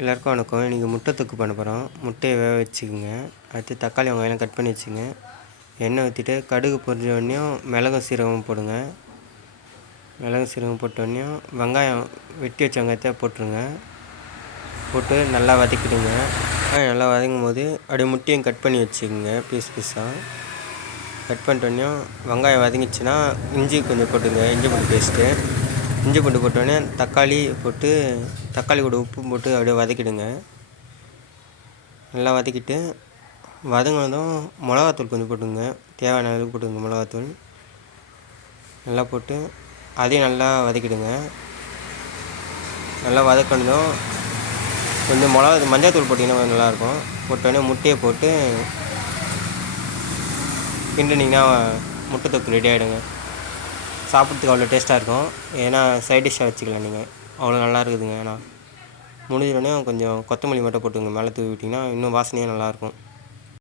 எல்லாருக்கும் வணக்கம். இன்றைக்கி முட்டை தொக்கு பண்ண போகிறோம். முட்டையை வேக வச்சுக்கோங்க. அடுத்து தக்காளி வெங்காயம் கட் பண்ணி வச்சுங்க. எண்ணெய் ஊற்றிட்டு கடுகு பொரிஞ்ச உடனேயும் மிளகும் சீரகம் போடுங்க. மிளகு சீரகம் போட்டோடனையும் வெங்காயம் வெட்டி வச்ச வெங்காயத்தை போட்டுருங்க. போட்டு நல்லா வதக்கிடுங்க. நல்லா வதங்கும் போது அப்படியே முட்டையும் கட் பண்ணி வச்சுக்கோங்க பீஸ் பீஸாக. கட் பண்ணிட்டோடனையும் வெங்காயம் வதங்கிச்சுன்னா இஞ்சி கொஞ்சம் போட்டுங்க, இஞ்சி பூண்டு பேஸ்ட்டு. இஞ்சி பூண்டு போட்டோடனே தக்காளி போட்டு தக்காளி கூட உப்பு போட்டு அப்படியே வதக்கிடுங்க. நல்லா வதக்கிட்டு வதங்கினதும் மிளகாத்தூள் கொஞ்சம் போட்டுங்க, தேவையான அளவுக்கு போட்டுங்க மிளகாத்தூள். நல்லா போட்டு அதையும் நல்லா வதக்கிடுங்க. நல்லா வதக்கினதும் கொஞ்சம் மஞ்சள்தூள் போட்டிங்கன்னா கொஞ்சம் நல்லாயிருக்கும். போட்டோடனே முட்டையை போட்டு கிண்டுனிங்கன்னா முட்டை தொக்கு ரெடி ஆகிடுங்க. சாப்பிட்றதுக்கு அவ்வளோ டேஸ்ட்டாக இருக்கும். ஏன்னா சைட் டிஷ்ஷாக வச்சுக்கலாம் நீங்கள். அவ்வளோ நல்லா இருக்குதுங்க. ஏன்னா முடிஞ்சோடனே கொஞ்சம் கொத்தமல்லி மட்டும் போட்டுங்க, மேலே தூவி விட்டிங்கன்னா இன்னும் வாசனையாக நல்லாயிருக்கும்.